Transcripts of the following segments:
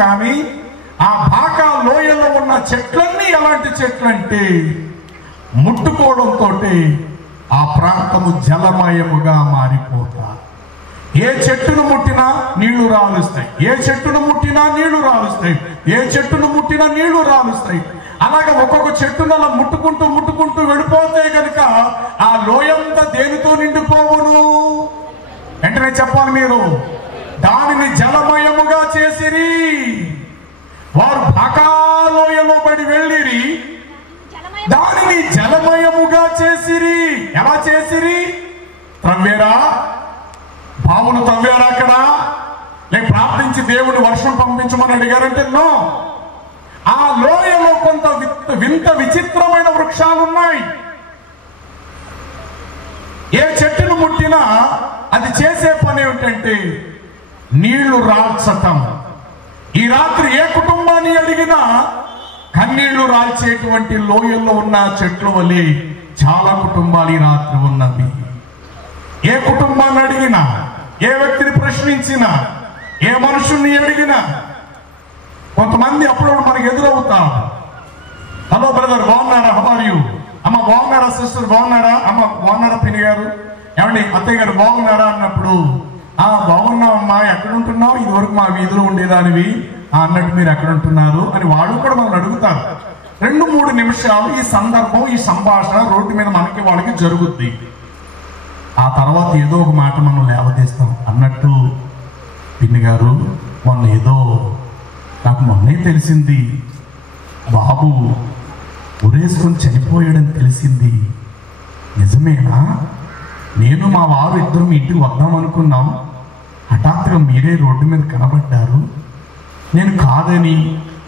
కానీ ఆ బాకా లోయలో ఉన్న చెట్లన్నీ ఎలాంటి చెట్లంటే ముట్టుకోవడంతో ఆ ప్రాంతము జలమయముగా మారిపోతా. ఏ చెట్టును ముట్టినా నీళ్లు రాలుస్తాయి, ఏ చెట్టును ముట్టినా నీళ్లు రాలుస్తాయి, ఏ చెట్టును ముట్టినా నీళ్లు రాలుస్తాయి. అలాగే ఒక్కొక్క చెట్టును అలా ముట్టుకుంటూ ముట్టుకుంటూ వెళ్ళిపోతే కనుక ఆ లోయంతా దేనితో నిండిపోవును? వెంటనే చెప్పాలి మీరు. దానిని జలమయముగా చేసిరి. వారు బాకాలోయలో పడి వెళ్ళిరి, దానిని జలమయముగా చేసిరి. ఎలా చేసిరి? త్రవ్వేరా? బావును తవ్వారా? అక్కడ లేక ప్రార్థించి దేవుని వర్షం పంపించమని అడిగారంటే నో. ఆ లోయలో కొంత వింత విచిత్రమైన వృక్షాలు ఉన్నాయి. ఏ చెట్టును ముట్టినా అది చేసే పని ఏమిటంటే నీళ్లు రాల్చటం. ఈ రాత్రి ఏ కుటుంబాన్ని అడిగినా కన్నీళ్లు రాల్చేటువంటి లోయల్లో ఉన్న చెట్లు వలె చాలా కుటుంబాలు ఈ రాత్రి ఉన్నవి. ఏ కుటుంబాన్ని అడిగినా, ఏ వ్యక్తిని ప్రశ్నించినా, ఏ మనుషుల్ని అడిగినా కొంతమంది అప్పుడప్పుడు మనకు ఎదురవుతాం. హలో బ్రదర్, బాగున్నారా? How are you? అమ్మ బాగున్నారా? సిస్టర్ బాగున్నారా? అమ్మ బాగున్నారా? పిన్ని గారు ఏమండి, అత్తయ్య గారు బాగున్నారా అన్నప్పుడు బాగున్నావమ్మా, ఎక్కడుంటున్నావు? ఇదివరకు మా వీధిలో ఉండేదానివి అన్నట్టు మీరు ఎక్కడుంటున్నారు అని వాడు కూడా మనల్ని అడుగుతారు. 2-3 నిమిషాలు ఈ సందర్భం, ఈ సంభాషణ రోడ్డు మీద మనకి వాళ్ళకి జరుగుద్ది. ఆ తర్వాత ఏదో ఒక మాట మనం లేవదీస్తాం. అన్నట్టు పిన్ని గారు, నాకు మొన్నే తెలిసింది, బాబు ఉరేసుకొని చనిపోయాడని తెలిసింది, నిజమేనా? నేను మా వారు ఇద్దరు మీ ఇంటికి వద్దాం అనుకున్నాం, హఠాత్తుగా మీరే రోడ్డు మీద కనబడ్డారు. నేను కాదని,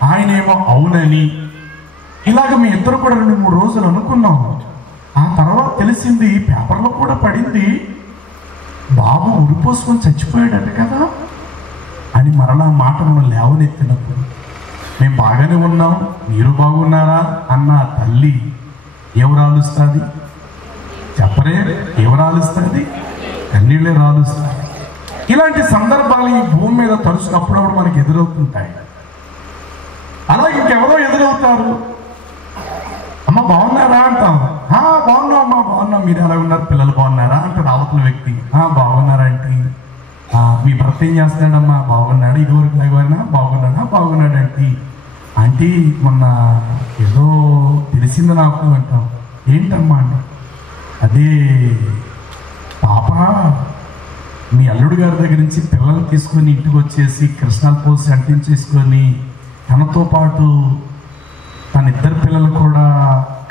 ఆయనేమో అవునని, ఇలాగ మీ ఇద్దరు కూడా 2-3 రోజులు అనుకున్నాం. ఆ తర్వాత తెలిసింది, పేపర్లో కూడా పడింది, బాబు ఉరిపోసుకొని చచ్చిపోయాడట కదా అని మరలా మాట మనం లేవనెత్తినప్పుడు మేము బాగానే ఉన్నాం, మీరు బాగున్నారా అన్న తల్లి ఎవరు ఆలుస్తుంది? చెప్పరే, ఎవరు ఆలుస్తుంది? కన్నీళ్ళే రాలుస్తుంది. ఇలాంటి సందర్భాలు ఈ భూమి మీద తరచు అప్పుడప్పుడు మనకి ఎదురవుతుంటాయి. అలాగే ఇంకెవరో ఎదురవుతారు. అమ్మ బాగున్నారా అంటాం. బాగున్నాం అమ్మా, బాగున్నాం, మీరు ఎలా ఉన్నారు, పిల్లలు బాగున్నారా అంటారు అవతల వ్యక్తి. బాగున్నారా అంటే, మీ భర్త ఏం చేస్తున్నాడమ్మా? బాగున్నాడు. ఇదివరకు లేవన్నా బాగున్నాడా? బాగున్నాడంటే, ఆంటీ మొన్న ఏదో తెలిసింది నాకు అంటాం. ఏంటమ్మా అంటే, అదే పాప మీ అల్లుడు గారి దగ్గర నుంచి పిల్లలు తీసుకొని ఇంటికి వచ్చేసి కృష్ణాలు పోసి అంటించేసుకొని తనతో పాటు తన 2 పిల్లలు కూడా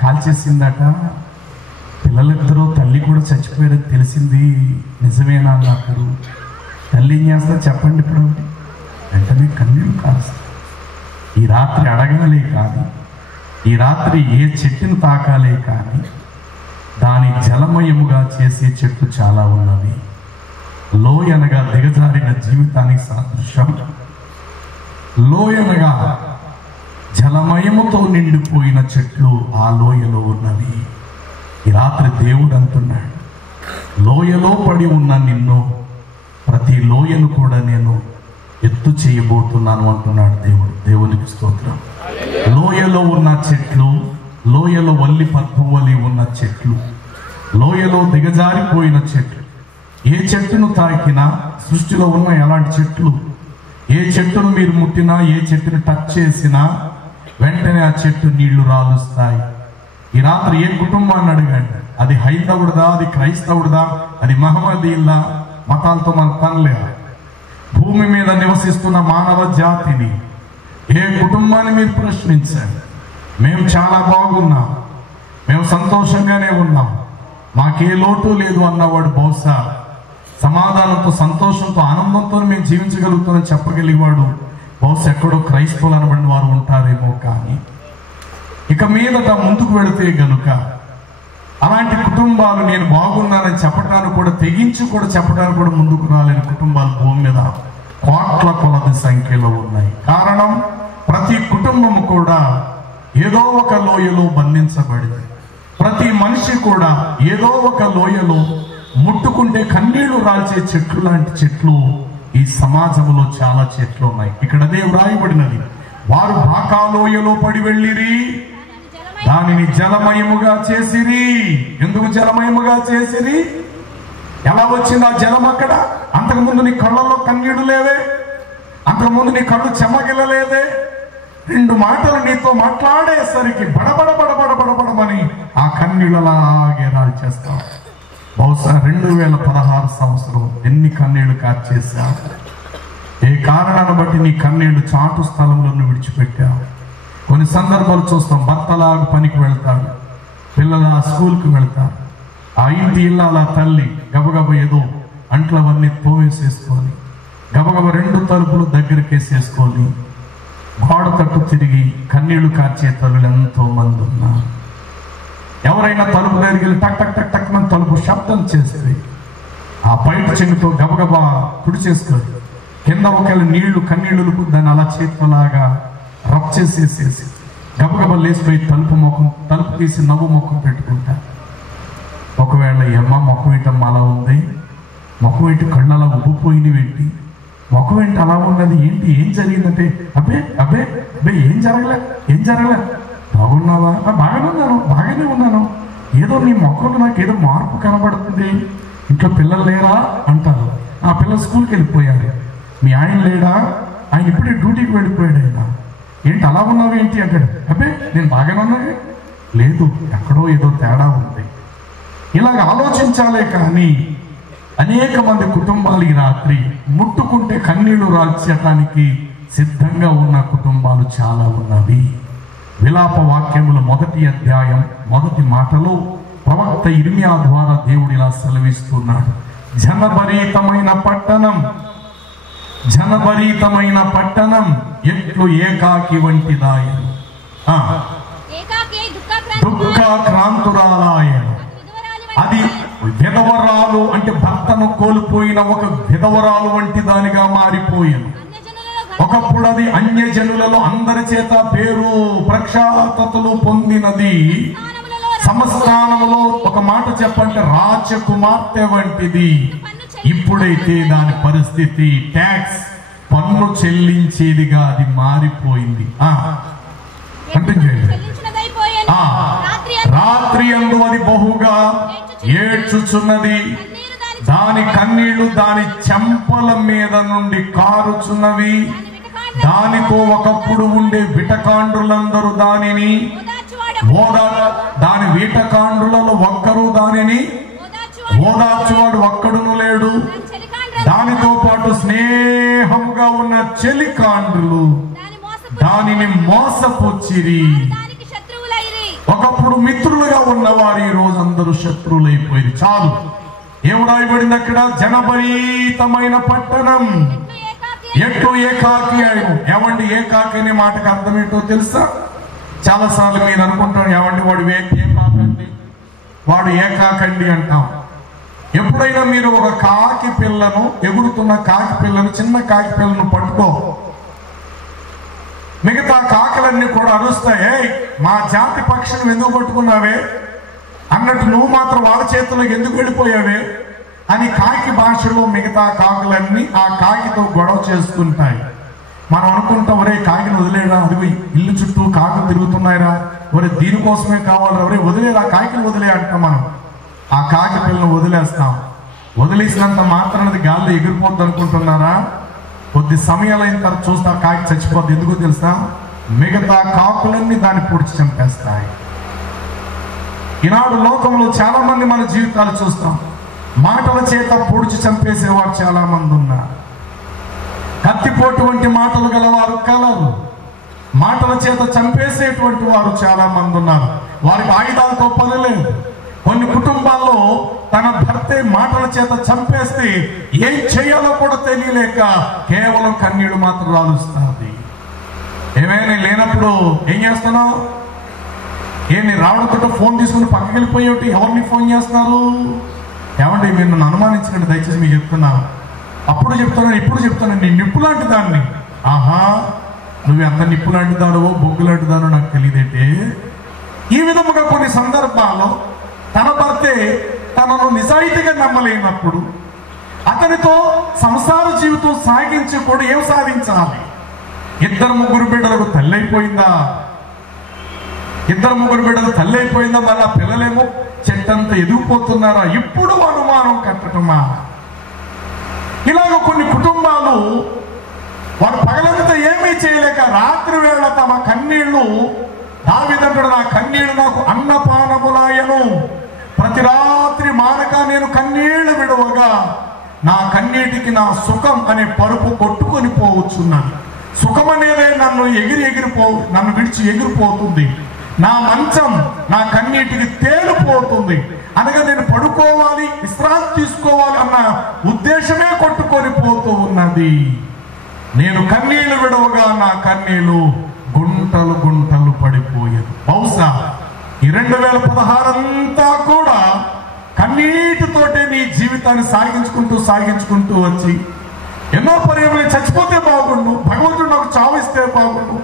కాల్చేసిందట. పిల్లలిద్దరూ తల్లి కూడా చచ్చిపోయారని తెలిసింది, నిజమేనా అన్నప్పుడు తల్లి ఏం చేస్తా చెప్పండి. ఇప్పుడు వెంటనే కన్నీళ్ళు కాస్తా. ఈ రాత్రి అడగాలే కానీ, ఈ రాత్రి ఏ చెట్టును తాకాలే కానీ దాని జలమయముగా చేసే చెట్లు చాలా ఉన్నవి. లోయనగా దిగజారిన జీవితానికి సాదృశ్యం. లోయనగా జలమయముతో నిండిపోయిన చెట్లు ఆ లోయలో ఉన్నవి. ఈ రాత్రి దేవుడు అంటున్నాడు, లోయలో పడి ఉన్న నిన్ను, ప్రతి లోయను కూడా నేను ఎత్తు చేయబోతున్నాను అంటున్నాడు దేవుడు. దేవునికి స్తోత్రం. లోయలో ఉన్న చెట్లు, లోయలో వల్లి పద్మవలి ఉన్న చెట్లు, లోయలో దిగజారిపోయిన చెట్లు, ఏ చెట్టును తాకినా సృష్టిలో ఉన్న ఎలాంటి చెట్లు, ఏ చెట్టును మీరు ముట్టినా, ఏ చెట్టును టచ్ చేసినా వెంటనే ఆ చెట్టు నీళ్లు రాలుస్తాయి. ఈ రాత్రి ఏ కుటుంబాన్ని అడగండి, అది హైందవుడిదా, అది క్రైస్తవుడిదా, అది మహమ్మదీల్లా, మతాలతో మన పనిలేదు. భూమి మీద నివసిస్తున్న మానవ జాతిని, ఏ కుటుంబాన్ని మీరు ప్రశ్నించండి, మేము చాలా బాగున్నాం, మేము సంతోషంగానే ఉన్నాం, మాకే లోటు లేదు అన్నవాడు బహుశా సమాధానంతో, సంతోషంతో, ఆనందంతో మేము జీవించగలుగుతామని చెప్పగలిగేవాడు బహుశా ఎక్కడో క్రైస్తవులు అనబడిన వారు ఉంటారేమో. కానీ ఇక మీదట ముందుకు వెళితే గనుక అలాంటి కుటుంబాలు, నేను బాగున్నానని చెప్పడానికి కూడా, తెగించి కూడా చెప్పడానికి కూడా ముందుకు రాలేని కుటుంబాలు భూమి మీద కోట్ల కొలది సంఖ్యలో ఉన్నాయి. కారణం, ప్రతి కుటుంబము కూడా ఏదో ఒక లోయలో బంధించబడింది. ప్రతి మనిషి కూడా ఏదో ఒక లోయలో ముట్టుకుంటే కన్నీళ్లు రాల్చే చెట్లు లాంటి చెట్లు ఈ సమాజంలో చాలా చెట్లు ఉన్నాయి. ఇక్కడ అదే వ్రాయబడినది, వారు బాకాలోయలో పడి వెళ్ళిరి, దానిని జలమయముగా చేసిరి. ఎందుకు జలమయముగా చేసిరి? ఎలా వచ్చింది ఆ జలం అక్కడ? అంతకుముందు నీ కళ్ళల్లో కన్నీళ్లు లేవే, అంతకుముందు నీ కళ్ళు చెమ్మగిల్లలేదే. 2 మాటలు నీతో మాట్లాడేసరికి బడబడ బడబడ బడబడమని ఆ కన్నీళ్ళలాగే రాల్చేస్తావు. బహుశా 2016 సంవత్సరం ఎన్ని కన్నీళ్లు కార్చేశావు? ఏ కారణాన్ని బట్టి నీ కన్నీళ్లు చాటు స్థలంలో విడిచిపెట్టావు? కొన్ని సందర్భాలు చూస్తాం, భర్తలాగా పనికి వెళ్తాడు, పిల్లల స్కూల్కి వెళ్తారు, ఆ ఇంటి ఇల్లాల తల్లి గబగబ ఏదో అంట్లవన్నీ తోమేసేసుకొని గబగబ 2 తలుపులు దగ్గరికేసేసుకొని గోడ తట్టు తిరిగి కన్నీళ్లు కార్చే తల్లులు ఎంతో మంది ఉన్నారు. ఎవరైనా తలుపు దగ్గరికి వెళ్ళి టక్ టక్ టక్ టక్ మన తలుపు శబ్దం చేస్తే ఆ బయట చెంగుతో గబగబా తుడిచేస్తుంది, కింద ఒకవేళ నీళ్లు కన్నీళ్లు దాన్ని అలా చేతులాగా రబ్ చేసేసేసి గబగబా లేచిపోయి తలుపు తీసి నవ్వు ముఖం పెట్టుకుంటారు. ఒకవేళ అమ్మ ముఖం ఏంటమ్మ అలా ఉంది, ముఖం ఏంటి కళ్ళు అలా ఉబ్బిపోయినవి ఏంటి, ముఖం ఏంటి అలా ఉన్నది ఏంటి, ఏం జరిగిందంటే అబ్బే అబ్బే అబ్బే ఏం జరగలే బాగున్నావా? బాగానే ఉన్నాను, ఏదో నీ ముఖంలో నాకు ఏదో మార్పు కనబడుతుంది, ఇంట్లో పిల్లలు లేరా అంటారు. ఆ పిల్లలు స్కూల్కి వెళ్ళిపోయారు. మీ ఆయన లేడా? ఆయన ఇప్పుడే డ్యూటీకి వెళ్ళిపోయాడు. ఆయన ఏంటి అలా ఉన్నావు ఏంటి అంటాడు. అబ్బే నేను బాగానే ఉన్నాను, లేదు ఎక్కడో ఏదో తేడా ఉంది. ఇలాగ ఆలోచించాలే కానీ అనేక మంది కుటుంబాలు ఈ రాత్రి ముట్టుకుంటే కన్నీళ్లు రాల్చడానికి సిద్ధంగా ఉన్న కుటుంబాలు చాలా ఉన్నవి. విలాప వాక్యముల 1వ అధ్యాయం 1వ మాటలో ప్రవక్త ఇర్మియా ద్వారా దేవుడు ఇలా సెలవిస్తున్నాడు, జనభరితమైన పట్టణం ఎట్లు ఏకాకి వంటిదాయను, దుఃఖాక్రాంతురాలాయను. అది విధవరాలు అంటే భర్తను కోల్పోయిన ఒక విధవరాలు వంటి దానిగా మారిపోయాను. ఒకప్పుడు అది అన్యజనులలో అందరి చేత పేరు ప్రఖ్యాతలు పొందినది. సంస్థానములో ఒక మాట చెప్పంటే రాజకుమార్తె వంటిది. ఇప్పుడైతే దాని పరిస్థితి ట్యాక్స్ పన్ను చెల్లించేదిగా అది మారిపోయింది. రాత్రి అందు అది బహుగా ఏడ్చుచున్నది, దాని కన్నీళ్లు దాని చెంపల మీద నుండి కారుచున్నవి. దానితో ఒకప్పుడు ఉండే విటకాండ్రులందరూ దానిని దాని వీటకాండ్రులలో ఒక్కరు దానిని ఓదార్చువాడు ఒక్కడును లేడు. దానితో పాటు స్నేహంగా ఉన్న చెలికాండ్రులు దానిని మోసపుచ్చిరి. ఒకప్పుడు మిత్రులుగా ఉన్నవారు ఈ రోజు అందరూ శత్రువులైపోయింది. చాలు, ఏం రాయబడింది అక్కడ? జనభరితమైన పట్టణం ఎట్లు ఏకాకి అయ్యను. ఏమండి ఏకాకి అనే మాటకు అర్థం ఏంటో తెలుసా? చాలా సార్లు మీరు అనుకుంటారు, ఏమండి వాడు ఏకాకండి అంటాం. ఎప్పుడైనా మీరు ఒక కాకి పిల్లను, ఎగురుతున్న కాకి పిల్లను, చిన్న కాకి పిల్లను పట్టుకో, మిగతా కాకలన్నీ కూడా అరుస్తాయి, మా జాతి పక్షులను ఎందుకు పట్టుకున్నావే అన్నట్టు నువ్వు మాత్రం వాళ్ళ చేతుల్లోకి ఎందుకు వెళ్ళిపోయావే అని కాకి భాషలో మిగతా కాకులన్నీ ఆ కాకితో గొడవ చేసుకుంటాయి. మనం అనుకుంటాం, ఒరే కాకిని వదిలేరా, అది ఇల్లు చుట్టూ కాకులు తిరుగుతున్నాయిరా, ఒరే దీనికోసమే కావాలరా, ఒరే వదిలేరా కాకిని వదిలే అంటాం. మనం ఆ కాకి పిల్లను వదిలేస్తాం. వదిలేసినంత మాత్రం అది గాల్లో ఎగిరిపోద్ది అనుకుంటున్నారా? కొద్ది సమయాలు అయిన తర్వాత చూస్తే ఆ కాకి చచ్చిపోద్ది. ఎందుకో తెలుసా? మిగతా కాకులన్నీ దాన్ని పొడిచి చంపేస్తాయి. ఈనాడు లోకంలో చాలా మంది మన జీవితాలు చూస్తాం, మాటల చేత పొడిచి చంపేసేవారు చాలా మంది ఉన్నారు. కత్తిపోటు వంటి మాటలు గలవారు కలరు, మాటల చేత చంపేసేటువంటి వారు చాలా మంది ఉన్నారు. వారికి ఆయుధాలతో పని లేదు. కొన్ని కుటుంబాల్లో తన భర్తే మాటల చేత చంపేస్తే ఏం చేయాలో కూడా తెలియలేక కేవలం కన్నీళ్లు మాత్రం రాలుస్తుంది. ఏమైనా లేనప్పుడు ఏం చేస్తున్నావు? నీ రావడంతో ఫోన్ తీసుకుని పక్కకి వెళ్ళిపోయేటి, ఎవరిని ఫోన్ చేస్తున్నారు? ఏమండి మీరు నన్ను అనుమానించినట్టు దయచేసి మీకు చెప్తున్నాను, అప్పుడు చెప్తాను ఇప్పుడు చెప్తాను, నీ నిప్పు లాంటి దాన్ని. ఆహా, నువ్వు ఎంత నిప్పు లాంటి దానవో బొగ్గు లాంటి దానో నాకు తెలియదేంటే. ఈ విధముగా కొన్ని సందర్భాల్లో తన భర్తే తనను నిజాయితీగా నమ్మలేనప్పుడు, అతనితో సంసార జీవితం సాగించి కూడా ఏం సాధించాలి? 2-3 బిడ్డలకు తల్లి అయిపోయిందా? 2-3 బిడ్డలు తల్లి అయిపోయిందా? మళ్ళా పిల్లలేమో చెట్టంతా ఎదిగిపోతున్నారా? ఇప్పుడు అనుమానం కట్టటమా? ఇలాగ కొన్ని కుటుంబాలు వారు పగలంతా ఏమీ చేయలేక రాత్రి వేళ తమ కన్నీళ్లు, దావీదంటుడు, నా కన్నీళ్లు నాకు అన్నపానములాయను, ప్రతి రాత్రి మానక నేను కన్నీళ్లు విడవగా నా కన్నీటికి నా సుఖం అనే పరుపు కొట్టుకొని పోవచ్చున్నాను. సుఖం అనేదే నన్ను నన్ను విడిచి ఎగిరిపోతుంది. నా మంచం నా కన్నీటికి తేలిపోతుంది. అనగా నేను పడుకోవాలి, విశ్రాంతి తీసుకోవాలి అన్న ఉద్దేశమే కొట్టుకొని పోతూ ఉన్నది. నేను కన్నీళ్లు విడవగా నా కన్నీళ్లు గుంటలు గుంటలు పడిపోయేది. బహుశా ఈ 2016 అంతా కూడా కన్నీటితోటే నీ జీవితాన్ని సాగించుకుంటూ వచ్చి ఎన్నో పర్యాలు చచ్చిపోతే బాగుండు, భగవంతుడు నాకు చావిస్తే బాగుండు,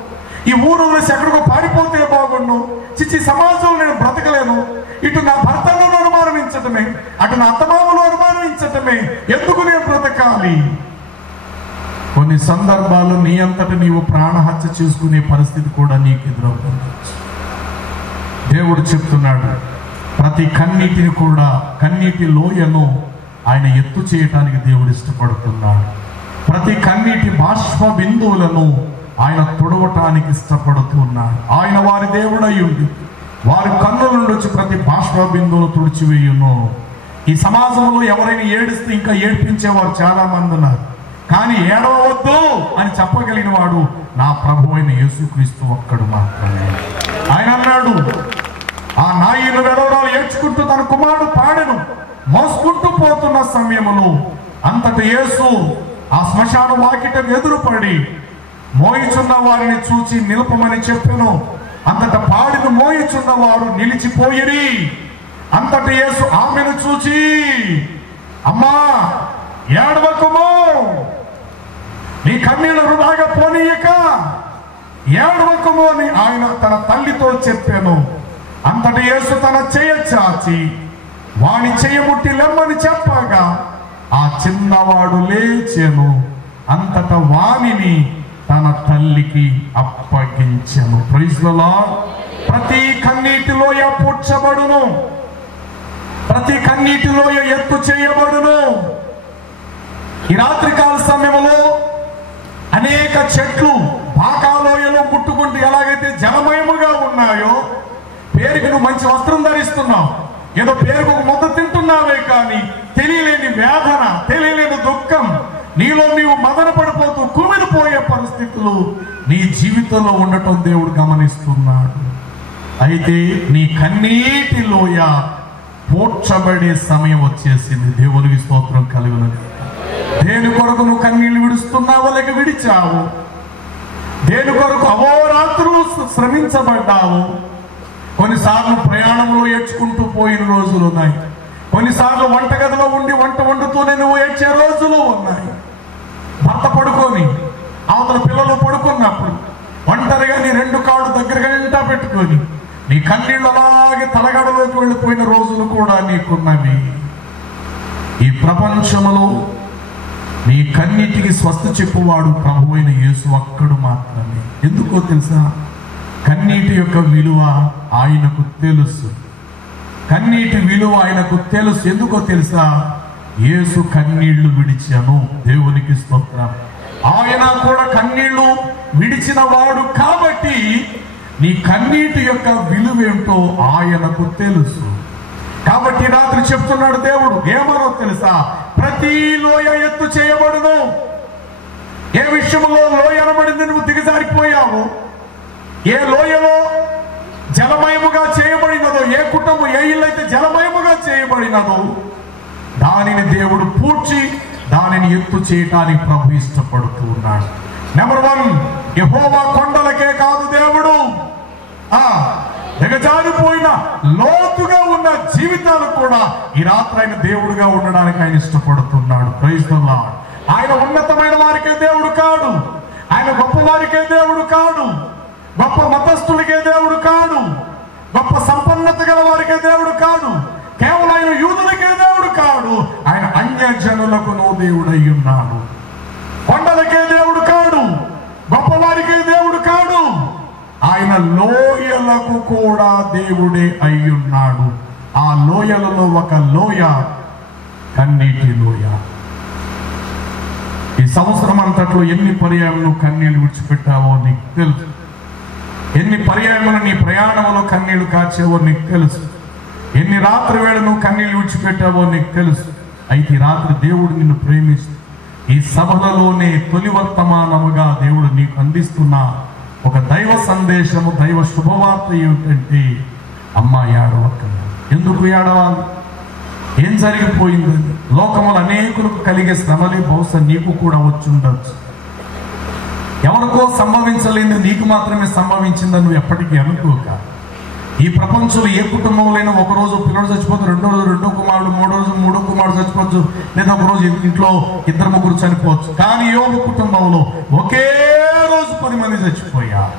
ఈ ఊరు వేసి ఎక్కడికో పారిపోతే బాగుండు, చిచ్చి సమాజంలో నేను బ్రతకలేను, ఇటు నా భర్తను అనుమానించటమే, అటు నా అత్తమామను అనుమానించటమే, ఎందుకు నేను బ్రతకాలి? కొన్ని సందర్భాల్లో నీ అంతటి నీవు ప్రాణహత్య చేసుకునే పరిస్థితి కూడా నీకు ఎదురవుతుంది. దేవుడు చెప్తున్నాడు, ప్రతి కన్నీటిని కూడా, కన్నీటి లోయను ఆయన ఎత్తు చేయటానికి దేవుడు ఇష్టపడుతున్నాడు. ప్రతి కన్నీటి బాష్ప బిందువులను ఆయన తుడవటానికి ఇష్టపడుతున్నాడు. ఆయన వారి దేవుడై ఉండి వారి కన్నుల నుండి వచ్చి ప్రతి బాష్ప బిందువును తుడిచివేయును. ఈ సమాజంలో ఎవరైనా ఏడిస్తే ఇంకా ఏడ్పించేవారు చాలా మంది ఉన్నారు. కానీ ఏడవద్దు అని చెప్పగలిగిన వాడు నా ప్రభు అయిన యేసుక్రీస్తు ఒక్కడు మాత్రమే. ఆయన అన్నాడు, ఆ నాయను వెడవడాలు ఏడ్చుకుంటూ తన కుమారుడు పాడెను, మోసుకుంటూ పోతున్న సమయంలో అంతట యేసు ఆ శ్మశాన వాకిటకు ఎదురుపడి మోయిచున్న వారిని చూచి నిలుపమని చెప్పెను. అంతట పాడిను మోయిచున్న వారు నిలిచిపోయిరి. అంతట యేసు ఆమెను చూచి, అమ్మా ఏడవకుము, నీ కన్నీళ్లు వృధాగా పోనీయక ఏడవకుము అని ఆయన తన తల్లితో చెప్పాను. అంతట యేసు తన చెయ్య చాచి వాని చెయ్యముట్టి లెమ్మని చెప్పగా ఆ చిన్నవాడు లేచెను. అంతట వానిని తన తల్లికి అప్పగించెను. Praise the lord. ప్రతి కన్నీటిలో పూడ్చబడును, ప్రతి కన్నీటిలో ఎత్తు చేయబడును. ఈ రాత్రికాల సమయంలో అనేక చెట్లు బాకాలోయలో ముట్టుకుంటూ ఎలాగైతే జలమయముగా ఉన్నాయో, పేరుకి నువ్వు మంచి వస్త్రం ధరిస్తున్నావు, ఏదో పేరుకు ఒక ముద్ద తింటున్నావే కానీ తెలియలేని వేదన, తెలియలేని దుఃఖం, నీలో నీవు మదన పడిపోతూ కుమిలిపోయే పరిస్థితులు నీ జీవితంలో ఉండటం దేవుడు గమనిస్తున్నాడు. అయితే నీ కన్నీటి లోయ పూడ్చబడే సమయం వచ్చేసింది. దేవునికి స్తోత్రం కలుగునది. దేని కొరకు నువ్వు కన్నీళ్లు విడుస్తున్నావో లేక విడిచావు? దేని కొరకు అహోరాత్రులు శ్రమించబడ్డావు? కొన్నిసార్లు ప్రయాణంలో ఏడ్చుకుంటూ పోయిన రోజులు ఉన్నాయి. కొన్నిసార్లు వంటగదిలో ఉండి వంట వండుతూనే నువ్వు ఏడ్చే రోజులు ఉన్నాయి. భర్త పడుకొని అవతల పిల్లలు పడుకున్నప్పుడు ఒంటరిగా నీ 2 కాళ్ళు దగ్గరగా పెట్టుకొని నీ కన్నీళ్ళు అలాగే తలగడలోకి వెళ్ళిపోయిన రోజులు కూడా నీకున్నవి. ఈ ప్రపంచంలో నీ కన్నీటికి స్వస్థ చెప్పువాడు ప్రభు అయిన యేసు ఒక్కడు మాత్రమే. ఎందుకో తెలుసా? కన్నీటి యొక్క విలువ ఆయనకు తెలుసు. కన్నీటి విలువ ఆయనకు తెలుసు. ఎందుకో తెలుసా? యేసు కన్నీళ్లు విడిచాను. దేవునికి స్తోత్రం. ఆయన కూడా కన్నీళ్లు విడిచిన వాడు కాబట్టి నీ కన్నీటి యొక్క విలువ ఏమిటో ఆయనకు తెలుసు. కాబట్టి రాత్రి చెప్తున్నాడు దేవుడు, ఏమనో తెలుసా? ప్రతి లోయ ఎత్తు చేయబడును. ఏ విషయంలో లోయ అనబడింది నువ్వు దిగజారిపోయావు, ఏ లోయలో జలమయముగా చేయబడినదో, ఏ కుటుంబం ఏ ఇల్లు అయితే జలమయముగా చేయబడినదో దానిని దేవుడు పూడ్చి దానిని ఎత్తు చేయటానికి ప్రభు ఇష్టపడుతూ ఉన్నాడు. నెంబర్ 1, యెహోవా కొండలకే కాదు దేవుడు దిగజారిపోయిన లోతుగా ఉన్న జీవితాలు కూడా ఈ రాత్రి ఆయన దేవుడుగా ఉండడానికి ఆయన ఇష్టపడుతున్నాడు. Praise the lord. ఆయన ఉన్నతమైన వారికే దేవుడు కాడు, ఆయన గొప్ప వారికే దేవుడు కాడు, గొప్ప మతస్థులకే దేవుడు కాడు, గొప్ప సంపన్నత గల వారికే దేవుడు కాడు, కేవలం ఆయన యూదులకే దేవుడు కాడు, ఆయన అన్య జనులకు ఆయన లోయలకు కూడా దేవుడే అయ్యున్నాడు. ఆ లోయలలో ఒక లోయ కన్నీటి లోయ. ఈ సంవత్సరం అంతట్లో ఎన్ని పర్యాయములు కన్నీళ్లు విడిచిపెట్టావో నీకు తెలుసు. ఎన్ని పర్యాయములు నీ ప్రయాణంలో కన్నీళ్లు కాచేవో నీకు తెలుసు. ఎన్ని రాత్రి వేళ నువ్వు కన్నీళ్లు విడిచిపెట్టావో నీకు తెలుసు. అయితే ఈ రాత్రి దేవుడు నిన్ను ప్రేమిస్తూ ఈ సభలలోనే తొలి వర్తమానముగా దేవుడు నీకు అందిస్తున్న ఒక దైవ సందేశము, దైవ శుభవార్త ఏమిటంటే, అమ్మ ఏడవకన్నా. ఎందుకు ఏడవాలి? ఏం జరిగిపోయిందని? లోకములు అనేకులకు కలిగే శ్రమలే బహుశా నీకు కూడా వచ్చి ఉండొచ్చు. ఎవరికో సంభవించలేదు, నీకు మాత్రమే సంభవించిందని నువ్వు ఎప్పటికీ అనుకోక. ఈ ప్రపంచంలో ఏ కుటుంబంలో ఒక రోజు పిల్లలు చచ్చిపోతే, రెండో రోజు రెండో కుమారుడు, మూడో రోజు మూడో కుమారుడు చచ్చిపోవచ్చు, లేదా ఒక రోజు ఇంట్లో ఇద్దరు ముగ్గురు చనిపోవచ్చు. కానీ యోబు కుటుంబంలో ఒకే రోజు 10 మంది చచ్చిపోయారు.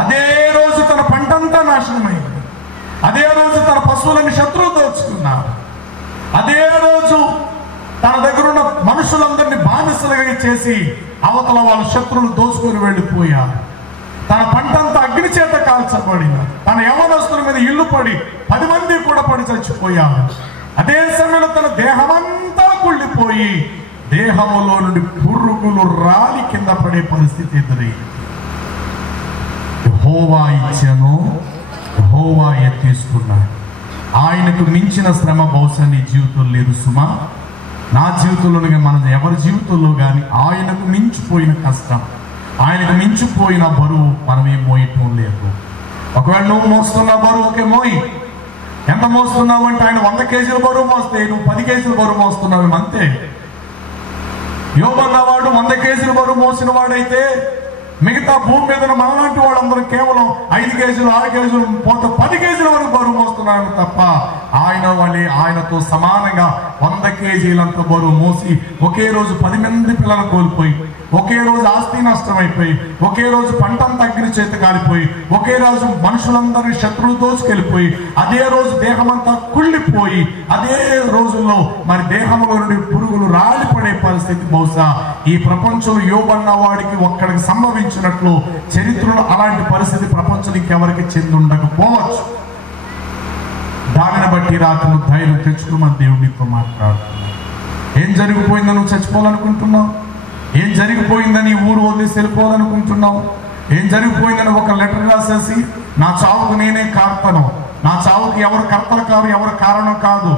అదే రోజు తన పంటంతా నాశనమైంది. అదే రోజు తన పశువులను శత్రువులు దోచుకున్నారు. అదే రోజు తన దగ్గర ఉన్న మనుషులందరినీ బానిసలుగా చేసి అవతల వాళ్ళ శత్రువులు దోచుకొని వెళ్ళిపోయారు. తన పంటంతా అగ్ని చేత కాల్చబడిన తన యవనస్తుల మీద ఇల్లు పడి 10 మంది కూడా పడి చచ్చిపోయారు. అదే సమయంలో తన దేహమంతా కుళ్ళిపోయి దేహములో నుండి పురుగులు రాలి కింద పడే పరిస్థితి ఎదురైంది. యెహోవా ఇచ్చెను, యెహోవాయే తీసుకున్నాడు. ఆయనకు మించిన శ్రమ బహుశా నీ జీవితంలో లేదు సుమా. నా జీవితంలో మన ఎవరి జీవితంలో కానీ ఆయనకు మించిపోయిన కష్టం, ఆయనకు మించిపోయిన బరువు మనమేం మోయటం లేదు. ఒకవేళ నువ్వు మోస్తున్న బరువు ఒకే మోయి. ఎంత మోస్తున్నావు అంటే ఆయన 100 కేజీల బరువు మోస్తే నువ్వు 10 కేజీల బరువు మోస్తున్నావు అంతే. యోబు అన్నవాడు 100 కేజీల బరువు మోసిన వాడైతే మిగతా భూమి మీద మనలాంటి వాళ్ళందరూ కేవలం 5 కేజీలు 6 కేజీలు పోతే 10 కేజీల వరకు బరువు మోస్తున్నారు తప్ప ఆయనతో సమానంగా 100 కేజీలంత బరువు మోసి ఒకే రోజు 10 మంది పిల్లలు కోల్పోయి, ఒకే రోజు ఆస్తి నష్టమైపోయి, ఒకే రోజు పంటంతా అగ్ని చేత కాలిపోయి, ఒకే రోజు మనుషులందరినీ శత్రువులు దోచుకెళ్ళిపోయి, అదే రోజు దేహమంతా కుళ్ళిపోయి, అదే రోజుల్లో మరి దేహంలో నుండి పురుగులు రాలిపడే పరిస్థితి బహుశా ఈ ప్రపంచంలో యోబు అన్న వాడికి ఒక్కడికి సంభవించినట్లు చరిత్రలో అలాంటి పరిస్థితి ప్రపంచంలో ఇంకెవరికి చెంది ఉండకపోవచ్చు. దానిని బట్టి రాత్రి ధైర్యం తెచ్చుకోమని దేవుడితో మాట్లాడుతున్నావు. ఏం జరిగిపోయిందని నువ్వు చచ్చిపోవాలనుకుంటున్నావు? ఏం జరిగిపోయిందని ఊరు వదిలేసి వెళ్ళిపోవాలనుకుంటున్నావు? ఏం జరిగిపోయిందని ఒక లెటర్ రాసేసి నా చావుకు నేనే కారణం, నా చావుకి ఎవరు కర్తలు కాదు, ఎవరు కారణం కాదు,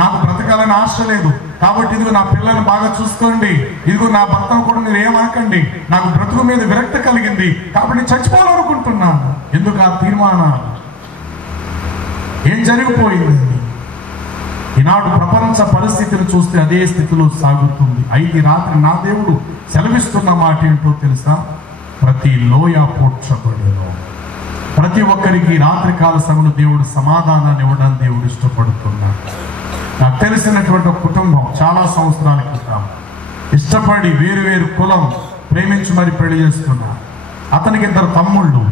నాకు బ్రతకాలని ఆశ లేదు కాబట్టి ఇదిగో నా పిల్లల్ని బాగా చూసుకోండి, ఇదిగో నా భర్తను కూడా మీరు ఏమనకండి, నాకు బ్రతుకు మీద విరక్తి కలిగింది కాబట్టి నేను చచ్చిపోవాలనుకుంటున్నాను. ఎందుకు ఆ తీర్మానాలు? ఏం జరిగిపోయింది? ఈనాడు ప్రపంచ పరిస్థితిని చూస్తే అదే స్థితిలో సాగుతుంది. అయితే రాత్రి నా దేవుడు సెలవిస్తున్న మాట ఏంటో తెలుసా? ప్రతి లోయ పోడ్చబడును. ప్రతి ఒక్కరికి రాత్రికాల సమయంలో దేవుడు సమాధానాన్ని ఇవ్వడానికి దేవుడు ఇష్టపడుతున్నాడు. నాకు తెలిసినటువంటి ఒక కుటుంబం చాలా సంవత్సరాల క్రితం ఇష్టపడి వేరు కులం ప్రేమించి మరి పెళ్లి చేస్తున్నారు. అతనికి 2 తమ్ముళ్ళు.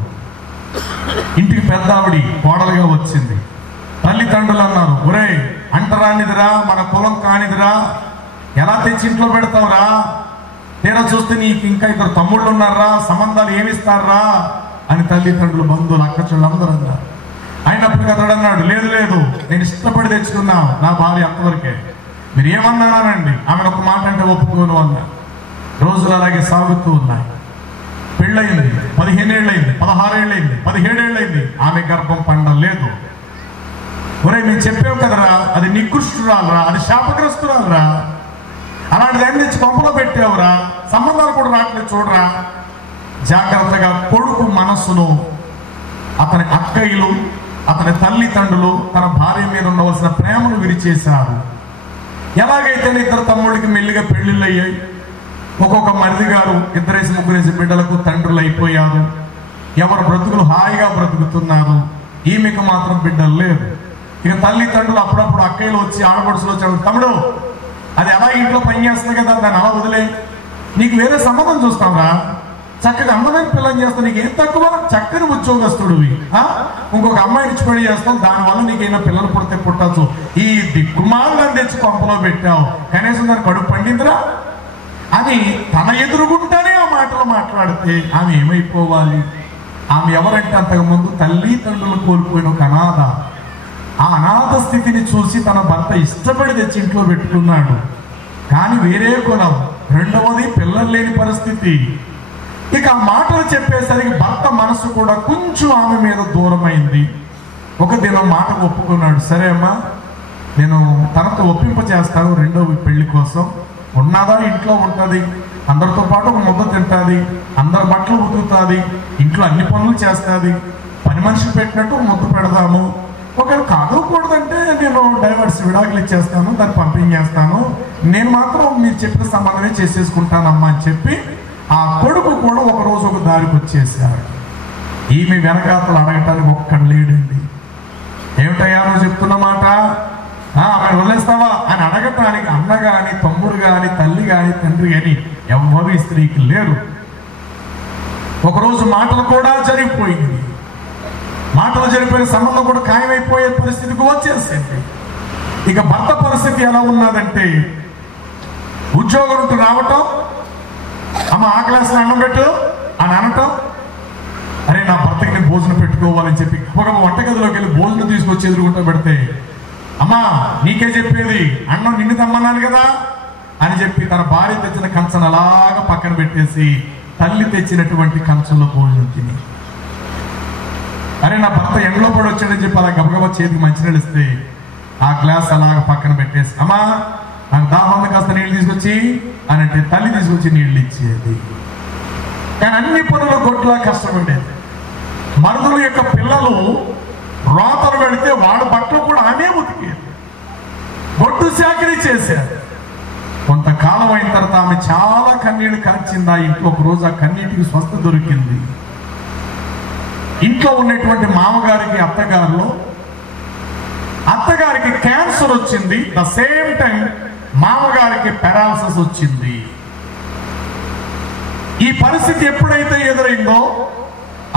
ఇంటికి పెద్ద ఆవిడ కోడలుగా వచ్చింది. తల్లిదండ్రులు అన్నారు, ఒరే అంటరానిదిరా, మన కులం కానిదిరా, ఎలా తెచ్చి ఇంట్లో పెడతావురా, తీరా చూస్తే నీకు ఇంకా 2 తమ్ముళ్ళు ఉన్నారా, సంబంధాలు ఏమిస్తారా అని తల్లిదండ్రులు, బంధువులు, అక్క చెల్లెలందరూ అన్నారు. అయినప్పటికీ అతడు అన్నాడు, లేదు లేదు నేను ఇష్టపడి తెచ్చుకున్నా, నా భార్య అంతవరకే, మీరు ఏమన్నానండి, ఆమె ఒక మాట అంటే ఒప్పుకోను అన్నా. రోజులు అలాగే సాగుతూ ఉన్నాయి. పెళ్ళయింది, 15 ఏళ్ళైంది, 16 ఏళ్ళైంది, 17 ఏళ్ళైంది, ఆమె గర్భం పండలేదు. ఒరే నేను చెప్పావు కదరా, అది నికృష్టురాలరా, అది శాపగ్రస్తురాలరా, అలాంటి దాన్ని తెచ్చి కొంపలో పెట్టావురా, సంబంధాలు కూడా రావట్లేదు చూడరా. జాగ్రత్తగా కొడుకు మనస్సును అతని అక్కయ్యలు, అతని తల్లిదండ్రులు తన భార్య మీద ఉండవలసిన ప్రేమను విరిచేశారు. ఎలాగైతే 2 తమ్ముళ్ళకి మెల్లిగా పెళ్లిళ్ళు అయ్యాయి. ఒక్కొక్క మరిది గారు 2-3 బిడ్డలకు తండ్రులు అయిపోయారు. ఎవరు బ్రతుకులు హాయిగా బ్రతుకుతున్నారు. ఈమెకు మాత్రం బిడ్డలు లేరు. ఇక తల్లిదండ్రులు అప్పుడప్పుడు అక్కయ్యలు వచ్చి ఆడపడుచులు వచ్చాడు, తమ్ముడు అది ఎలా ఇంట్లో పని చేస్తుంది కదా, దాన్ని అలా వదిలే, నీకు వేరే సంబంధం చూస్తావురా, చక్కగా అందమైన పిల్లని చేస్తా, నీకు ఏం తక్కువ, చక్కని ఉద్యోగస్తుడివి, ఇంకొక అమ్మాయిని ఇచ్చి పెళ్లి చేస్తాం, దానివల్ల నీకైనా పిల్లలు పుడితే పుట్టచ్చు, ఈ దిక్కుమాలను తెచ్చి పంపలో పెట్టావు, కనీసం దాని కడుపు పండిందిరా అని తన ఎదురుగుంటానే ఆ మాటలు మాట్లాడితే ఆమె ఏమైపోవాలి? ఆమె ఎవరంటే అంతకుముందు తల్లిదండ్రులు కోల్పోయిన ఒక అనాథ. ఆ అనాథ స్థితిని చూసి తన భర్త ఇష్టపడి తెచ్చి ఇంట్లో పెట్టుకున్నాడు. కానీ వేరే కులం, రెండవది పిల్లలు లేని పరిస్థితి. ఇక ఆ మాటలు చెప్పేసరికి భర్త మనసు కూడా కొంచెం ఆమె మీద దూరమైంది. ఒక దినం మాట ఒప్పుకున్నాడు. సరే అమ్మా, నేను తనతో ఒప్పింప చేస్తాను రెండవ పెళ్లి కోసం. ఉన్నదా ఇంట్లో ఉంటుంది, అందరితో పాటు ఒక ముద్ద తింటుంది, అందరి బట్టలు ఉతుకుతుంది, ఇంట్లో అన్ని పనులు చేస్తుంది, పని మనిషి పెట్టినట్టు ముద్ద పెడదాము. ఒకవేళ కాదకూడదంటే నేను డైవర్స్ విడాకులు ఇచ్చేస్తాను, దాన్ని పంపించేస్తాను, నేను మాత్రం మీరు చెప్పిన సంబంధమే చేసేసుకుంటానమ్మా అని చెప్పి ఆ కొడుకు కూడా ఒకరోజు ఒక దారికి వచ్చేసాడు. ఈమె వెనకాతలు అడగటానికి ఒక్కడు లేడండి. ఏమిటయ్యా నువ్వు చెప్తున్న మాట, అక్కడ వదిలేస్తావా అని అడగటానికి అన్న కానీ, తమ్ముడు కానీ, తల్లి కానీ, తండ్రి కానీ ఎవ్వరూ ఈ స్త్రీకి లేరు. ఒకరోజు మాటలు కూడా జరిగిపోయింది. మాటలు జరిగిపోయిన సంబంధం కూడా ఖాయమైపోయే పరిస్థితికి వచ్చేసింది. ఇక భర్త పరిస్థితి ఎలా ఉన్నదంటే, ఉద్యోగం ఉంటూ రావటం, అమ్మ ఆకలేసిన అన్నం పెట్టు అని అనటం, అరే నా భర్తకి నేను భోజనం పెట్టుకోవాలని చెప్పి ఒక వంటగదిలోకి వెళ్ళి భోజనం తీసుకొచ్చి ఎదురుకుంటూ పెడితే, అమ్మా నీకే చెప్పేది, అన్నం నిన్ను తెమ్మన్నాను కదా అని చెప్పి తన భార్య తెచ్చిన కంచం అలాగా పక్కన పెట్టేసి తల్లి తెచ్చినటువంటి కంచంలో భోజనం తిని, అరే నా భర్త ఎండలో పడి వచ్చాడని చెప్పి అలా గబగబా చేతికి మంచినీళ్ళు ఇస్తే ఆ గ్లాస్ అలాగ పక్కన పెట్టేసి, అమ్మా నాకు దాహం కాస్త నీళ్ళు తీసుకొచ్చి అని అంటే తల్లి తీసుకొచ్చి నీళ్ళు ఇచ్చేది. కానీ అన్ని పనులు గొడ్లా కష్టపడేది. మరుదుల యొక్క పిల్లలు రోతలు పెడితే వాడు బట్టలు కూడా ఆమె ఉతికేది. గొడ్డు చాకరీ చేశారు. కొంతకాలం అయిన తర్వాత ఆమె చాలా కన్నీళ్లు కార్చింది. ఆ ఇంట్లో ఒక రోజు ఆ కన్నీటికి స్వస్థ దొరికింది. ఇంట్లో ఉన్నటువంటి మామగారికి అత్తగారికి క్యాన్సర్ వచ్చింది. ద సేమ్ టైం మామగారికి పెరాలసిస్ వచ్చింది. ఈ పరిస్థితి ఎప్పుడైతే ఎదురైందో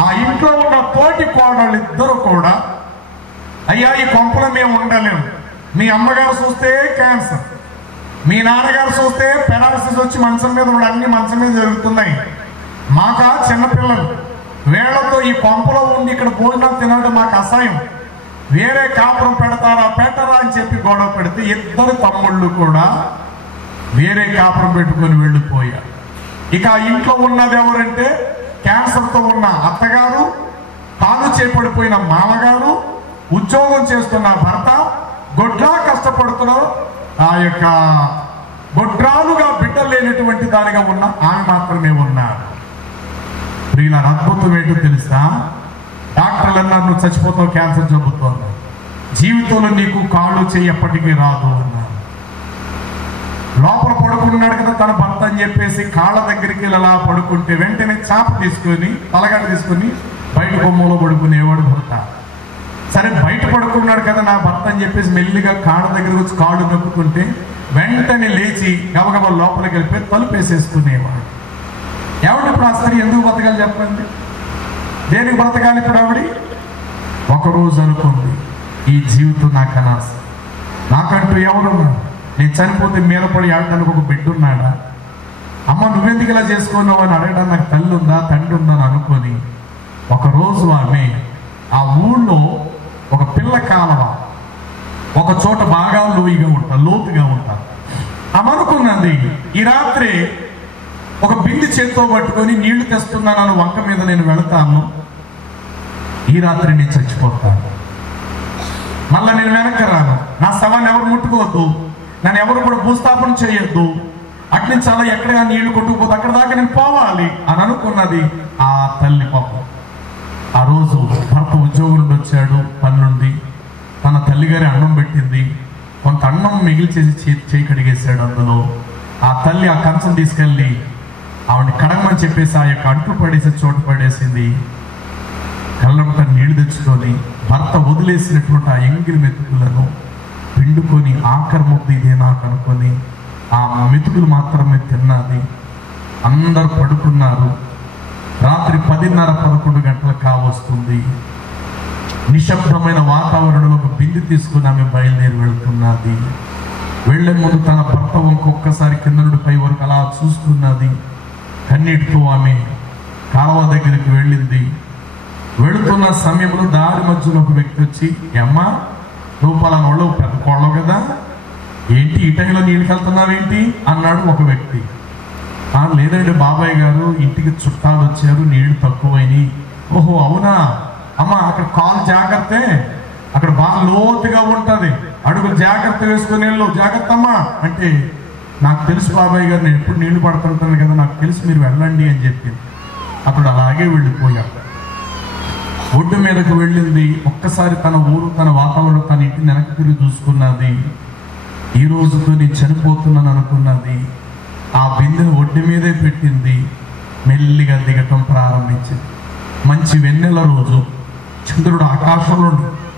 ఆ ఇంట్లో ఉన్న తోటి కోడళ్ళు ఇద్దరు కూడా, అయ్యా ఈ కొంపలో మేము ఉండలేము, మీ అమ్మగారు చూస్తే క్యాన్సర్, మీ నాన్నగారు చూస్తే పెరాలసిస్ వచ్చి మంచం మీద కూడా అన్ని మంచం మీద జరుగుతున్నాయి, మాకా చిన్నపిల్లలు, వేళ్లతో ఈ కొంపలో ఉండి ఇక్కడ భోజనం తినడం మాకు అసహ్యం, వేరే కాపురం పెట్టరా అని చెప్పి గొడవ పెడితే ఇద్దరు తమ్ముళ్ళు కూడా వేరే కాపురం పెట్టుకొని వెళ్ళిపోయారు. ఇక ఆ ఇంట్లో ఉన్నది ఎవరంటే క్యాన్సర్తో ఉన్న అత్తగారు, తాను చేపడిపోయిన మామగారు, ఉద్యోగం చేస్తున్న భర్త, గొడ్లా కష్టపడుతున్న ఆ యొక్క గొడ్రాలుగా బిడ్డలు లేనటువంటి దానిగా ఉన్న ఆమె మాత్రమే ఉన్నారు. ప్రియుల అద్భుతం ఏంటో తెలుసా? డాక్టర్లు అన్నారు నువ్వు చచ్చిపోతావు క్యాన్సర్ జబ్బుతో, జీవితంలో నీకు కాళ్ళు చేయి ఎప్పటికీ రాదు అన్నారు. లోపల పడుకున్నాడు కదా తన భర్త అని చెప్పేసి కాళ్ళ దగ్గరికి ఇలా పడుకుంటే వెంటనే చాప తీసుకొని తలగడ్డ తీసుకొని బయట బొమ్మలో పడుకునేవాడు భర్త. సరే బయట పడుకున్నాడు కదా నా భర్త అని చెప్పేసి మెల్లిగా కాళ్ళ దగ్గరకు వచ్చి కాళ్ళు నొక్కుంటే వెంటనే లేచి గబగబా లోపలికి వెళ్ళిపోయి తలుపేసేసుకునేవాడు. ఎవడు ఇప్పుడు ఆ స్త్రీ ఎందుకు బతకాలి చెప్పండి? దేనికి బ్రతకాలి ఇప్పుడు ఆవిడ? ఒకరోజు అనుకుంది, ఈ జీవితం నాకు అనాస, నాకంటూ ఎవరున్నారు, నేను చనిపోతే మీద పడి ఆడటానికి ఒక బిడ్డ ఉన్నాడా, అమ్మ నువ్వెందుకు ఇలా చేసుకున్నావు అని అడగడానికి నాకు తల్లి ఉందా తండ్రి ఉందా అని అనుకొని ఒకరోజు ఆమె ఆ ఊళ్ళో ఒక పిల్ల కాలవ ఒక చోట బాగా లోతుగా ఉంటా ఆమె అనుకున్నది, ఈ రాత్రి ఒక బింది చేత్తో పట్టుకొని నీళ్లు తెస్తున్నాను వంక మీద నేను వెళతాను, ఈ రాత్రి నేను చచ్చిపోతాను, మళ్ళా నేను వెనక్కి రాను, నా శవాన్ని ఎవరు ముట్టుకోవద్దు, నన్ను ఎవరు కూడా భూస్థాపన చేయొద్దు, అట్నుంచి అలా ఎక్కడగా నీళ్లు కొట్టుకుపోతే అక్కడ దాకా నేను పోవాలి అని అనుకున్నది ఆ తల్లి. పాపం ఆ రోజు భర్త ఉద్యోగం నుండి వచ్చాడు, పని నుండి, తన తల్లిగారి అన్నం పెట్టింది, కొంత అన్నం మిగిల్చేసి చేయి కడిగేశాడు. అందులో ఆ తల్లి ఆ కంచం తీసుకెళ్ళి ఆవిడ కడగమని చెప్పేసి ఆ యొక్క అంటు పడేసి చోటు పడేసింది. కళ్ళంట నీళ్లు తెచ్చుకొని భర్త వదిలేసినటువంటి ఆ ఎంగిలి మెతుకులను పిండుకొని ఆఖరి ముద్ద ఇదే నాకు అనుకొని ఆ మెతుకులు మాత్రమే తిన్నది. అందరు పడుకున్నారు. రాత్రి 10:30-11 గంటలకు కావస్తుంది. నిశ్శబ్దమైన వాతావరణంలో ఒక బిందె తీసుకుని ఆమె బయలుదేరి వెళ్తున్నది. వెళ్లే ముందు తన భర్త ఇంకొకసారి కింద నుండి పై వరకు అలా చూస్తున్నది. కన్నీటితో ఆమె కాలువ దగ్గరికి వెళ్ళింది. వెళుతున్న సమయంలో దారి మధ్యలో ఒక వ్యక్తి వచ్చి, అమ్మా నువ్వు పలానా వాళ్ళు పెద్ద కోళ్ళవు కదా, ఏంటి ఈ టైంలో నీళ్ళకి వెళ్తున్నావేంటి అన్నాడు ఒక వ్యక్తి. లేదండి బాబాయ్ గారు, ఇంటికి చుట్టాలు వచ్చారు, నీళ్లు తక్కువైనాయి. ఓహో అవునా అమ్మా, అక్కడ కాలు జాగ్రత్తే, అక్కడ బాగా లోతుగా ఉంటది, అడుగులు జాగ్రత్త వేసుకుని వెళ్ళు, జాగ్రత్త అమ్మా అంటే, నాకు తెలుసు బాబాయ్ గారు, నేను ఎప్పుడు నీళ్లు పడుతుంటాను కదా, నాకు తెలుసు, మీరు వెళ్ళండి అని చెప్పి అప్పుడు అలాగే వెళ్ళిపోయాడు. ఒడ్డు మీదకు వెళ్ళింది. ఒక్కసారి తన ఊరు, తన వాతావరణం, తన ఇంటిని వెనక్కి తిరిగి చూసుకున్నది. ఈ రోజుతో నేను చనిపోతున్నాను అనుకున్నది. ఆ బిందెను ఒడ్డు మీదే పెట్టింది. మెల్లిగా దిగటం ప్రారంభించింది. మంచి వెన్నెల రోజు, చంద్రుడు ఆకాశంలో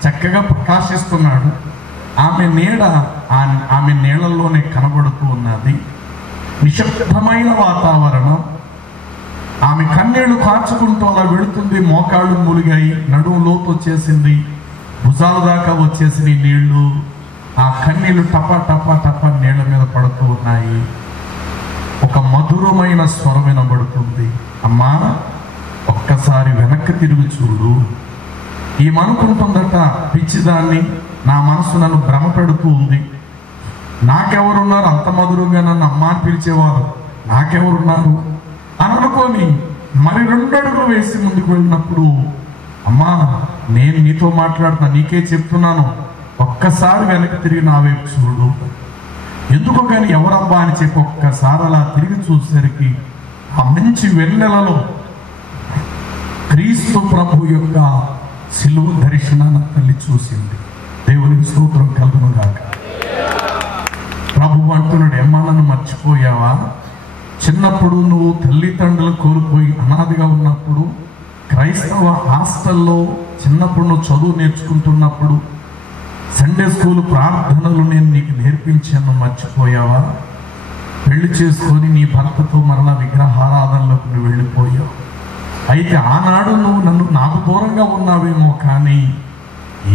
చక్కగా ప్రకాశిస్తున్నాడు. ఆమె నీడ ఆమె నీళ్ళల్లోనే కనబడుతూ ఉన్నది. నిశ్శబ్దమైన వాతావరణం. ఆమె కన్నీళ్లు కార్చుకుంటూ అలా వెళుతుంది. మోకాళ్ళు ములిగాయి, నడుము లోతు వచ్చేసింది, భుజాల దాకా వచ్చేసింది నీళ్లు. ఆ కన్నీళ్లు టప టప టప నీళ్ల మీద పడుతూ ఉన్నాయి. ఒక మధురమైన స్వరం వినబడుతుంది, అమ్మా ఒక్కసారి వెనక్కి తిరిగి చూడు. ఈమనుకుంటుందట, పిచ్చిదాన్ని, నా మనసు నన్ను భ్రమ పెడుతూ ఉంది. నాకెవరున్నారు, అంత మధురంగా నన్ను అమ్మ అని పిలిచేవారు, నాకెవరున్నారు అని అనుకొని మరి 2 అడుగులు వేసి ముందుకు వెళ్ళినప్పుడు, అమ్మా నేను నీతో మాట్లాడుతున్నా, నీకే చెప్తున్నాను, ఒక్కసారి వెనక్కి తిరిగి నా వైపు చూడు. ఎందుకో కానీ ఎవరబ్బా అని చెప్పి ఒక్కసారి అలా తిరిగి చూసేసరికి ఆ మంచి వెన్నెలలో క్రీస్తు ప్రభు యొక్క సిలువ దర్శనాన్ని తల్లి చూసింది. దేవునికి స్తోత్రం కలుగును గాక. ప్రభు అంటున్నాడు, అమ్మా నన్ను మర్చిపోయావా? చిన్నప్పుడు నువ్వు తల్లిదండ్రులు కోల్పోయి అనాథగా ఉన్నప్పుడు, క్రైస్తవ హాస్టల్లో చిన్నప్పుడు నువ్వు చదువు నేర్చుకుంటున్నప్పుడు, సండే స్కూల్ ప్రార్థనలు నేను నీకు నేర్పించాను, మర్చిపోయావా? పెళ్లి చేసుకొని నీ భర్తతో మరలా విగ్రహారాధనలోకి నువ్వు వెళ్ళిపోయావు. అయితే ఆనాడు నువ్వు నాకు దూరంగా ఉన్నావేమో, కానీ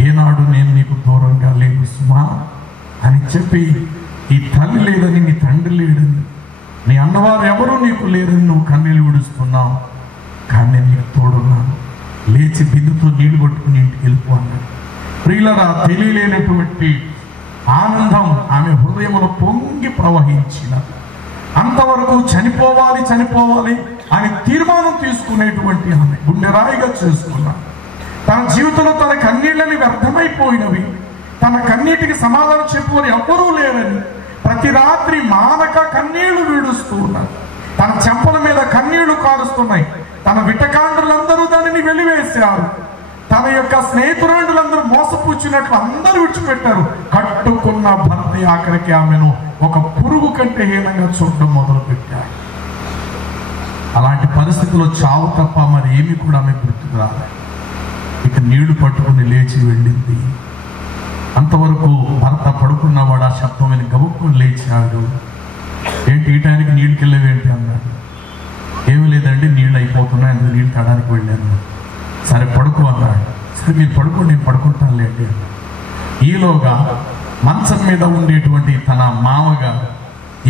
ఏనాడు నేను నీకు దూరంగా లేను సుమా అని చెప్పి, ఈ తల్లి లేదని, నీ తండ్రి లేడని, నీ అన్నవారు ఎవరూ నీకు లేరని నువ్వు కన్నీళ్ళు విడుస్తున్నావు, కానీ నేను నీకు తోడున్నాను, లేచి బిందుతో నీళ్లు పట్టుకుని ఇంటికి వెళ్ళిపో అన్నాడు. ప్రియులరా, తెలియలేనటువంటి ఆనందం ఆమె హృదయంలో పొంగి ప్రవహించిన, అంతవరకు చనిపోవాలి అని తీర్మానం తీసుకునేటువంటి ఆమె గుండె రాయిగా చేసుకున్నాడు. తన జీవితంలో తన కన్నీళ్ళని వ్యర్థమైపోయినవి, తన కన్నీటికి సమాధానం చెప్పుకొని ఎవ్వరూ లేరని ప్రతి రాత్రి మానక కన్నీళ్లు వీడుస్తూ ఉన్నారు. తన చెంపల మీద కన్నీళ్లు కారుస్తున్నాయి. తన విటకాండ్రులందరూ దానిని వెలివేశారు. తన యొక్క స్నేహితురాండ్రులందరూ మోసపుచ్చినట్లు అందరూ విడిచిపెట్టారు. కట్టుకున్న భర్త ఆఖరికి ఆమెను ఒక పురుగు కంటే హీనంగా చూడడం మొదలుపెట్టారు. అలాంటి పరిస్థితుల్లో చావు తప్ప మరి ఏమి కూడా ఆమె గుర్తుకు రాలేదు. ఇక నీళ్లు పట్టుకుని లేచి వెళ్ళింది. అంతవరకు భర్త పడుకున్నవాడు ఆ శబ్దం విని గబుక్కుని లేచాడు. ఏంటి ఈ టైంకి నీళ్ళకి వెళ్ళేవేంటి అన్నాడు. ఏమి లేదండి, నీళ్ళు అయిపోతున్నాయి, అందుకు నీళ్ళు తాడానికి వెళ్ళాను. సరే పడుకో అన్నాడు. సరే మీరు పడుకోండి, నేను పడుకుంటాను లేండి. ఈలోగా మంచం మీద ఉండేటువంటి తన మామగారు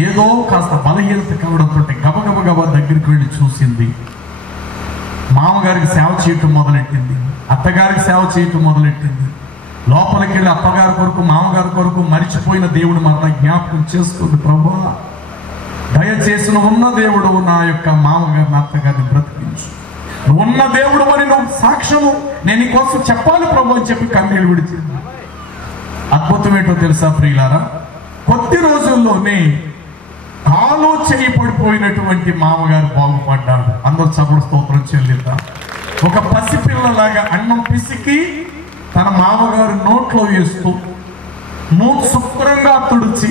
ఏదో కాస్త బలహీనత కావడంతో గబగబ దగ్గరికి వెళ్ళి చూసింది. మామగారికి సేవ చేయటం మొదలెట్టింది, అత్తగారికి సేవ చేయటం మొదలెట్టింది. లోపలికి వెళ్ళి అత్తగారి కొరకు, మామగారి కొరకు మరిచిపోయిన దేవుడు మరలా జ్ఞాపకం చేసుకుంది. ప్రభువా దయచేసి నువ్వు ఉన్న దేవుడు నా యొక్క మామగారిని, అత్తగారిని బ్రతికించు, నువ్వు ఉన్న దేవుడు అని నువ్వు సాక్ష్యము నేను నీకోసం చెప్పాలి ప్రభు అని చెప్పి కన్నీళ్ళు విడిచింది. అద్భుతం ఏంటో తెలుసా ప్రియులారా, కొద్ది రోజుల్లోనే కాలు చేయి పడిపోయినటువంటి మామగారు బాగుపడ్డాడు. అందరూ చప్పుడు స్తోత్రం చెల్లిద్దాం. ఒక పసిపిల్లలాగా అన్నం పిసికి తన మామగారు నోట్లో వేస్తూ మూడు శుభ్రంగా తుడిచి,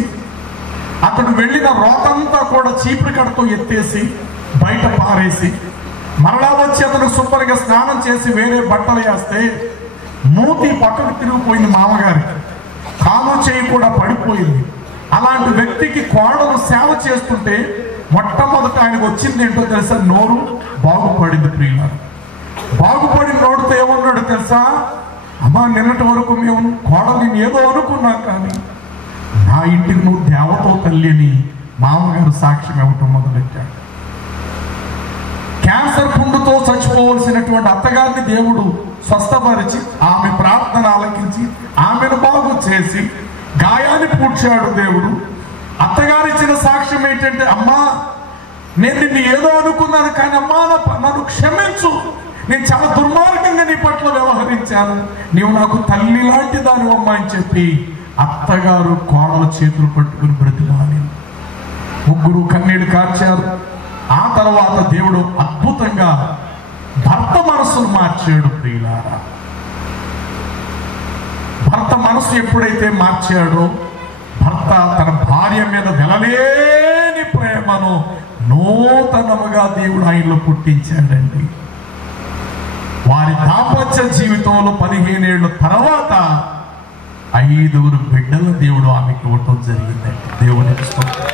అతడు వెళ్ళిన రోతంతా కూడా చీపురు కడతో ఎత్తేసి బయట పారేసి, మరలా వచ్చి అతను శుభ్రంగా స్నానం చేసి వేరే బట్టలు వేస్తే మూతి పక్కకు తిరిగిపోయింది. మామగారికి కాలు చేయి కూడా పడిపోయింది. అలాంటి వ్యక్తికి కోడలు సేవ చేస్తుంటే మొట్టమొదట ఆయనకు వచ్చింది ఏంటో తెలుసా? నోరు బాగుపడింది. ప్రియులారా, బాగుపడిన నోడుతో ఏమన్నాడు తెలుసా? అమ్మా నిన్నటి వరకు మేము కోడలిని ఏదో అనుకున్నాం, కానీ నా ఇంటికి నువ్వు దేవతో తల్లి అని మామగారు సాక్ష్యం ఇవ్వటం మొదలెట్టాడు. క్యాన్సర్ పుండుతో చచ్చిపోవలసినటువంటి చేసినటువంటి అత్తగారిని దేవుడు స్వస్థపరిచి ఆమె ప్రార్థన ఆలకించి ఆమెను బాగు చేసి గాయాన్ని పూడ్చాడు దేవుడు. అత్తగారు ఇచ్చిన సాక్ష్యం ఏంటంటే, అమ్మా నేను నిన్ను ఏదో అనుకున్నాను, కానీ అమ్మా నన్ను క్షమించు, నేను చాలా దుర్మార్గంగా నీ పట్ల వ్యవహరించాను, నీవు నాకు తల్లి లాంటి దాని అమ్మా అని చెప్పి అత్తగారు కోడల చేతులు పట్టుకుని బ్రతిమాలి. ముగ్గురు కన్నీళ్లు కార్చారు. ఆ తర్వాత దేవుడు అద్భుతంగా భర్త మనసును మార్చాడు. ప్రియులారా, భర్త మనసు ఎప్పుడైతే మార్చాడో భర్త తన భార్య మీద వెలలేని ప్రేమను నూతనముగా దేవుడు ఆయనలో పుట్టించాడండి. వారి దాంపత్య జీవితంలో 15 ఏళ్ల తర్వాత 5 బిడ్డల దేవుడు ఆమెకి ఇవ్వటం జరిగిందండి. దేవునికి స్తోత్రం.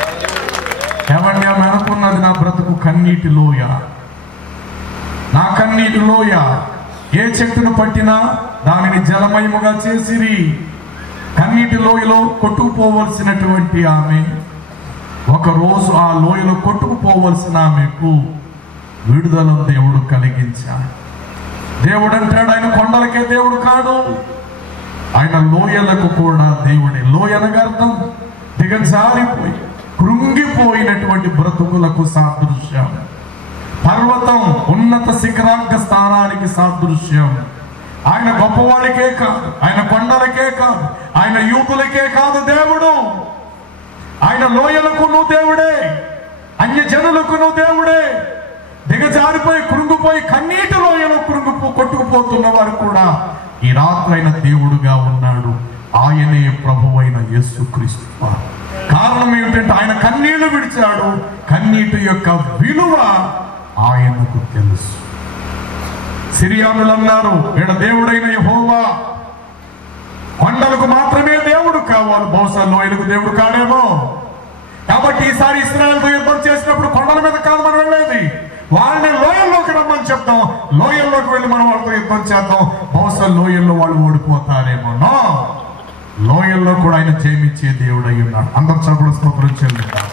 ఏమండి, ఆమె అనుకున్నది, నా బ్రతుకు కన్నీటి లోయ, నా కన్నీటి లోయ, ఏ చెట్టును పట్టినా దానిని జలమయముగా చేసిరి. కన్నీటి లోయలో కొట్టుకుపోవలసినటువంటి ఆమె ఒకరోజు ఆ లోయలో కొట్టుకుపోవలసిన ఆమెకు విడుదలను దేవుడు కలిగించాడు. దేవుడు అంటాడు, ఆయన కొండలకే దేవుడు కాదు, ఆయన లోయలకు కూడా దేవుడే. లోయ అనగా అర్థం దిగజారిపోయి కృంగిపోయినటువంటి బ్రతుకులకు సాదృశ్యం. పర్వతం ఉన్నత శిఖరాగ్ర స్థానానికి సాదృశ్యం. ఆయన గొప్పవాడికే కాదు, ఆయన కొండలకే కాదు, ఆయన యూతులకే కాదు దేవుడు, ఆయన లోయలకు నువ్వు దేవుడే, అన్య జనులకు నువ్వు దేవుడే. దిగజారిపోయి కృంగిపోయి కన్నీటి లోయలో కొట్టుకుపోతున్న వారు కూడా ఈ రాత్రి ఆయన దేవుడుగా ఉన్నాడు. ఆయనే ప్రభువైన యేసుక్రీస్తు. కారణం ఏమిటంటే ఆయన కన్నీళ్లు విడిచాడు. కన్నీటి యొక్క విలువ ఆయనకు తెలుసు. సిరియానులు అన్నారు, ఈడ దేవుడైన యెహోవా కొండలకు మాత్రమే దేవుడు కావాలి, బహుశా లోయలకు దేవుడు కాడేమో. కాబట్టి ఈసారి ఇశ్రాయేలుతో యుద్ధం చేసినప్పుడు కొండల మీద కాదు మనం వెళ్ళేది, వాళ్ళని లోయల్లోకి రమ్మని చెప్తాం. లోయల్లోకి వెళ్ళి మనం వాళ్ళతో యుద్ధం చేద్దాం, బహుశా లోయల్లో వాళ్ళు ఓడిపోతారేమో. లోయల్లో కూడా ఆయన జయమిచ్చే దేవుడు అయి ఉన్నాడు. అందరూ చప్పుడు స్తోత్రం చెల్లిద్దాం.